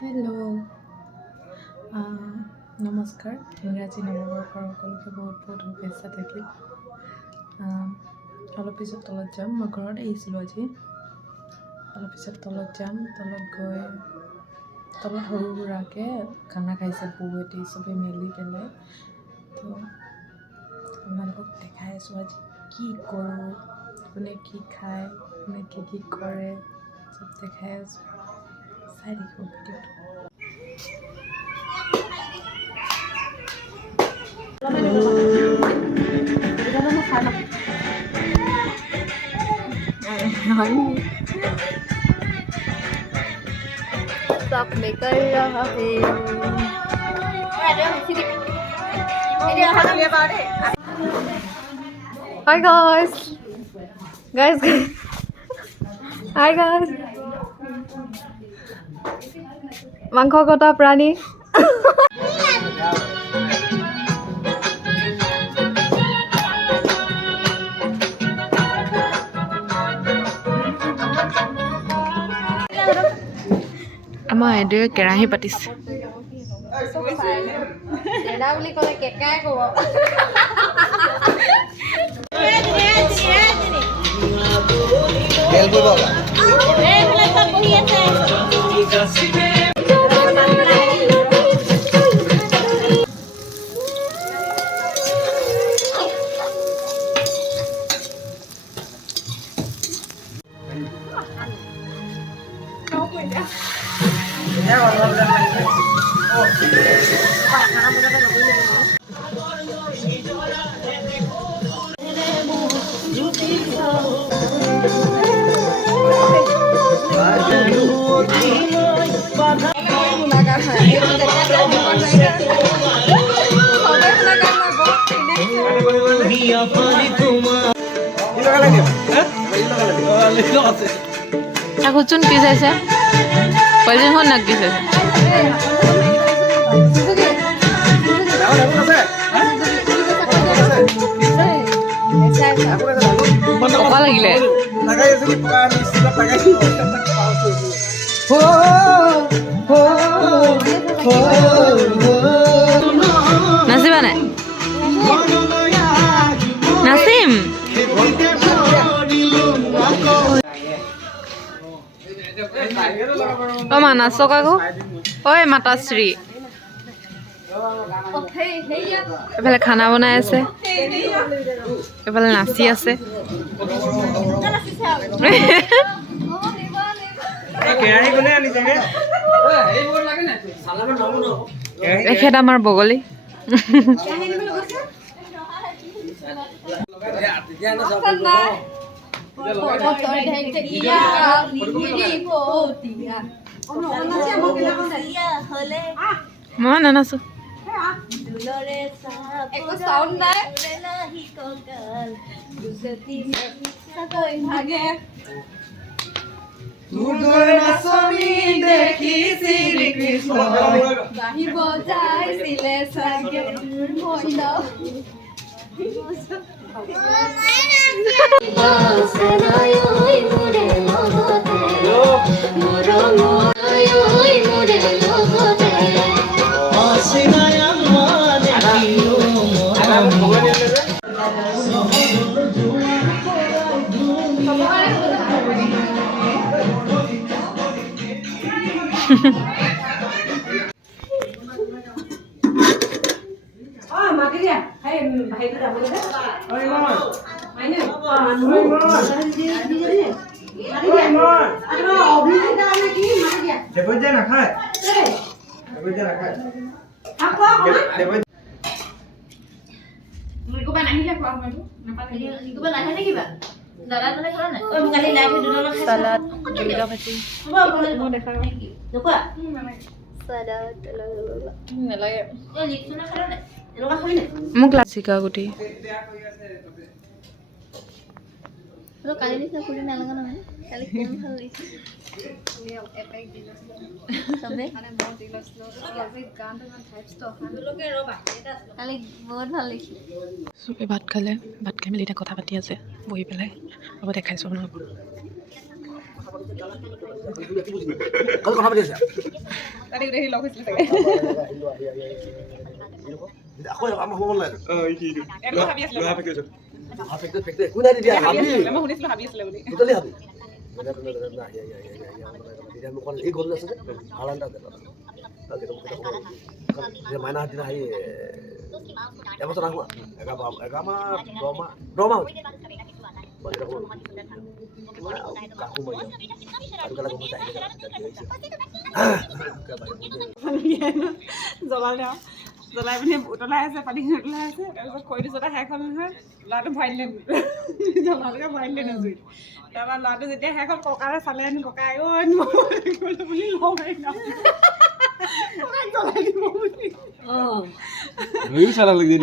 Hello' নমস্কাৰ ইংৰাজী নৱবৰ্ষৰ সকলোকে বহুত বহুত শুভেচ্ছা থাকিল। অলপ পিছত তলত যাম। মই ঘৰত আহিছিলোঁ আজি। অলপ পিছত তলত যাম। তলত গৈ তলত সৰু সুৰাকৈ খানা খাইছে বৌহঁতি চবেই মিলি পেলাই। তো আপোনালোকক দেখাই আছোঁ আজি কি কৰোঁ, কোনে কি খায়, কোনে কি কৰে, চব দেখাই আছোঁ। চাই থাকিব ভিডিঅ'টো। सब में कर रहा है Hi guys Hi guys মাংস কটা প্ৰাণী আমাৰ এডে কেৰাহী পাতিছে। এডা বুলি ক'লে কেকাই ক'ব। Akuchun কি চাইছে? পজিশন না কি চাইছে? কপা লাগিলে। নাচিবা নাই? নাচিম। মা নাচক আকৌ। ঐ মাতাশ্ৰী। এফালে খানা বনাই আছে, এফালে নাচি আছে। এখেত আমাৰ বগলী। মই নানাচো। একো সাউন্ড নাই। বাহিব যাইছিলে চাগে সালাদ, জলকীয়া ভাজি। মোক লাচিকা গুটি। কালি নিচিনা ফুলি নালাগে নহয়। কালি কিমান ভাল লাগিছে। কালি বহুত ভাল লাগিছে। চবে ভাত খালে, ভাত খাই মেলি এতিয়া কথা পাতি আছে বহি পেলাই। হ'ব দেখাইছোঁ আপোনালোকক। তাতে গোটেই লগ হৈছিলে চাগে আকৌ আমাৰ হ'ব নাই এনেকুৱা ভাবি আছিলে একো নাই তেতিয়া হাবি মই শুনিছিলোঁ ভাবি আছিলে বুলি টোটেলি হাবি এই গৰু আছে যে ভাল মাইনা দিনা আহি এবছৰ আহোঁ এঘাৰমাহ দহমাহ কাকো মই জ্বলাই পিনি উতলাই আছে পানী উতলাই আছে তাৰপিছত খৰিটো জ্বলাই শেষ হ'ল নহয় ল'ৰাটো ভৰাই দিলে জ্বলাটোকে ভৰাই দিলে নজুইত তাৰপৰা ল'ৰাটো যেতিয়া শেষ হ'ল ককাৰে চালে আনি ককাই বুলি জ্বলাই দিব বুলি চালা লাগি